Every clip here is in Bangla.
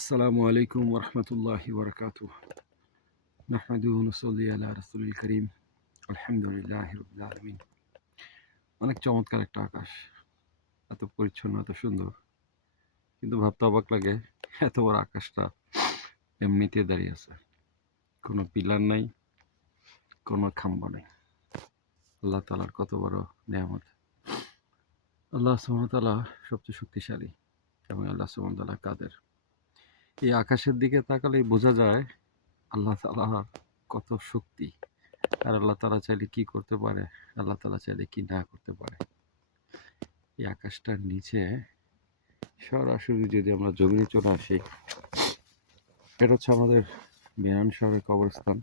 আসসালামু আলাইকুম ওরহমতুল্লাহি ওবরাকাতুহ। নাহমাদুহু ওয়া নুসাল্লি আলা রাসূলিল কারীম। আলহামদুলিল্লাহি রাব্বিল আলামিন। অনেক চমৎকার একটা আকাশ, এত পরিচ্ছন্ন, এত সুন্দর। কিন্তু ভাবতে অবাক লাগে, এত বড় আকাশটা এমনিতে দাঁড়িয়ে আছে। কোনো পিলার নাই, কোনো খাম্বা নাই। আল্লাহ তাআলার কত বড় নেয়ামত। আল্লাহ সুবহানাহু ওয়া তাআলা সবচেয়ে শক্তিশালী এবং আল্লাহ সুবহানাহু ওয়া তাআলা কাদের। এই আকাশের দিকে তাকালেই বোঝা যায় আল্লাহ তাআলার কত শক্তি। আর আল্লাহ তাআলা চাইলে কি করতে পারে, আল্লাহ তাআলা চাইলে কি না করতে পারে। এই আকাশটার নিচে সরাসরি যদি আমরা জমিনে চলে আসি, এটা হচ্ছে আমাদের মিরান শহরের কবরস্থান,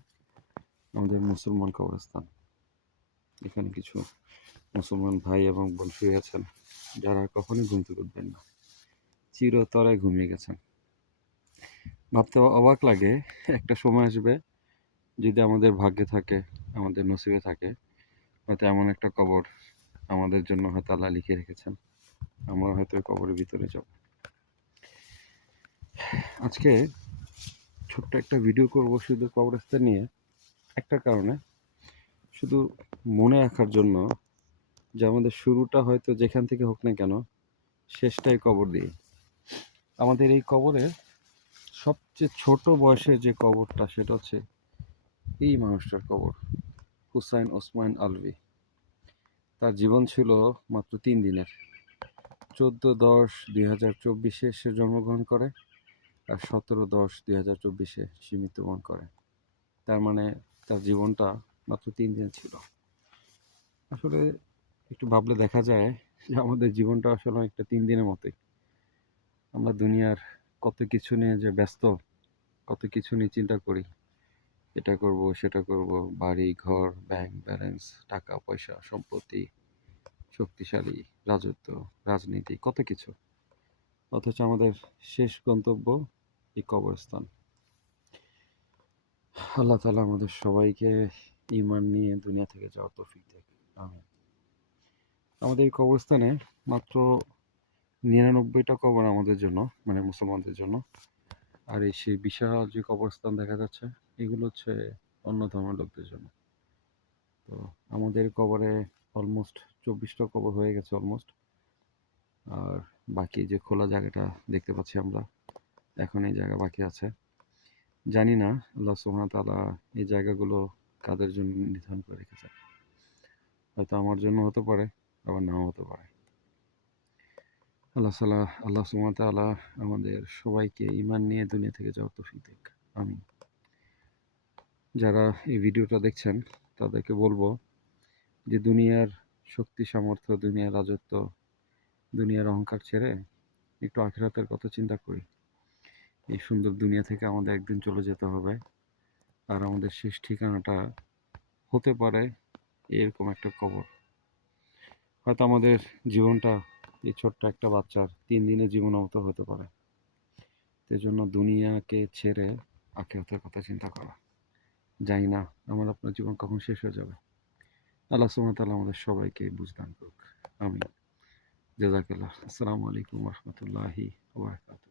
আমাদের মুসলমান কবরস্থান। এখানে কিছু মুসলমান ভাই এবং বোন শুয়ে আছেন, যারা কখনোই ঘুম থেকে উঠবেন না, চিরতরে ঘুমিয়ে গেছেন। ভাবতে অবাক লাগে, একটা সময় আসবে, যদি আমাদের ভাগ্যে থাকে, আমাদের নসিবে থাকে, হয়তো এমন একটা কবর আমাদের জন্য হয়তো আল্লাহ লিখে রেখেছেন, আমরা হয়তো ওই কবরের ভিতরে যাব। আজকে ছোট্ট একটা ভিডিও করব শুধু কবরস্থান নিয়ে, একটা কারণে, শুধু মনে রাখার জন্য যে আমাদের শুরুটা হয়তো যেখান থেকে হোক না কেন, শেষটাই কবর দিয়ে। আমাদের এই কবরে সবচেয়ে ছোট বয়সে যে কবরটা, সেটা হচ্ছে এই মানুষটার কবর, হুসাইন ওসমান আলভী। তার জীবন ছিল মাত্র 3 দিনের। 14/10/2024 সে জন্মগ্রহণ করে, আর 17/10/2024 সে মৃত্যুবরণ করে। তার মানে তার জীবনটা মাত্র 3 দিন ছিল। আসলে একটু ভাবলে দেখা যায় যে আমাদের জীবনটা আসলে একটা 3 দিনের মতোই। আমরা দুনিয়ার কত কিছু নিয়ে যে ব্যস্ত, কত কিছু নিয়ে চিন্তা করি, এটা করব সেটা করব, বাড়ি ঘর, ব্যাংক ব্যালেন্স, টাকা পয়সা, সম্পত্তি, শক্তিশালী, রাজত্ব, রাজনীতি, কত কিছু। অথচ আমাদের শেষ গন্তব্য এই কবরস্থান। আল্লাহ তাআলা আমাদের সবাইকে ঈমান নিয়ে দুনিয়া থেকে যাওয়ার তৌফিক দেন। আমিন। আমাদের এই কবরস্থানে মাত্র 99টা কবর আমাদের জন্য, মানে মুসলমানদের জন্য। আর এই সেই বিশাল যে কবরস্থান দেখা যাচ্ছে, এগুলো হচ্ছে অন্য ধর্মের লোকদের জন্য। তো আমাদের কবরে অলমোস্ট 24টা কবর হয়ে গেছে অলমোস্ট। আর বাকি যে খোলা জায়গাটা দেখতে পাচ্ছি আমরা, এখন এই জায়গা বাকি আছে। জানি না আল্লাহ সুবহানাহু ওয়া তাআলা এই জায়গাগুলো কাদের জন্য নির্ধারণ করে রেখেছে। হয়তো আমার জন্য হতে পারে, আবার নাও হতে পারে। আল্লাহ সুবহানাহু ওয়া তাআলা আমাদের সবাইকে ঈমান নিয়ে দুনিয়া থেকে যাওয়ার তৌফিক দিক। আমিন। যারা এই ভিডিওটা দেখছেন, তাদেরকে বলবো যে দুনিয়ার শক্তি সামর্থ্য, দুনিয়ার রাজত্ব, দুনিয়ার অহংকার ছেড়ে একটু আখিরাতের কথা চিন্তা করি। এই সুন্দর দুনিয়া থেকে আমাদের একদিন চলে যেতে হবে, আর আমাদের শেষ ঠিকানাটা হতে পারে এরকম একটা কবর। হয়তো আমাদের জীবনটা এই ছোট্ট একটা বাচ্চার 3 দিনের জীবনের মতো হতে পারে। এজন্য দুনিয়াকে ছেড়ে আখিরাতের কথা চিন্তা করা। জানি না আমার আপনার জীবন কখন শেষ হয়ে যাবে। আল্লাহ সুবহানাহু ওয়া তাআলা আমাদের সবাইকে বুঝদান করুক। আমিন। জাযাকাল্লাহ। আসসালামু আলাইকুম ওয়া রাহমাতুল্লাহি ওয়া বারাকাতুহু।